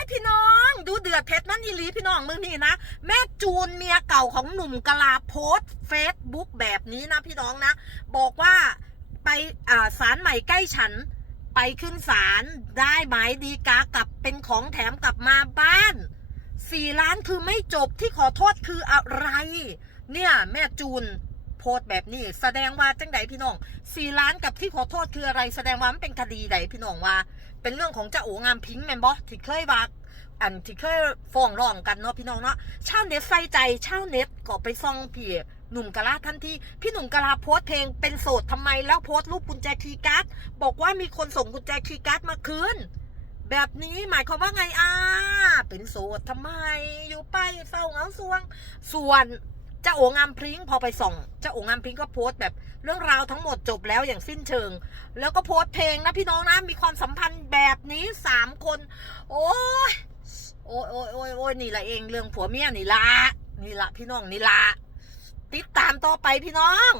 ยพี่น้องดูเดือดเผ็ดมันอีหลีพี่น้องมือนี่นะแม่จูนเมียเก่าของหนุ่มกะลาโพสต์เฟซบุ๊กแบบนี้นะพี่น้องนะบอกว่าไปศาลใหม่ใกล้ฉันไปขึ้นศาลได้หมายดีกากลับเป็นของแถมกลับมาบ้าน4 ล้านคือไม่จบที่ขอโทษคืออะไรเนี่ยแม่จูนโพสต์แบบนี้แสดงว่าจังไดพี่น้อง4 ล้านกับที่ขอโทษคืออะไรแสดงว่ามันเป็นคดีใดพี่น้องว่าเป็นเรื่องของเจ้าโองามพิงค์แมนบอที่เคยว่าที่เคยฟ้องร้องกันเนาะพี่น้องเนาะชาวเน็ตใส่ใจชาวเน็ตก็ไปซ่องพี่หนุ่มกะลาทันทีพี่หนุ่มกะลาโพสต์เพลงเป็นโสดทำไมแล้วโพสต์รูปกุญแจคีย์การ์ดบอกว่ามีคนส่งกุญแจคีย์การ์ดมาคืนแบบนี้หมายความว่าไงเป็นโสดทำไมอยู่ไปเศร้าเหงาสวงส่วนเจ้าโองามพริ้งพอไปส่องเจ้าโองามพริ้งก็โพสต์แบบเรื่องราวทั้งหมดจบแล้วอย่างสิ้นเชิงแล้วก็โพสต์เพลงนะพี่น้องนะมีความสัมพันธ์แบบนี้3 คนโอ้ยโอ้ยนี่ละเองเรื่องผัวเมียนี่ละพี่น้องนี่ละติดตามต่อไปพี่น้อง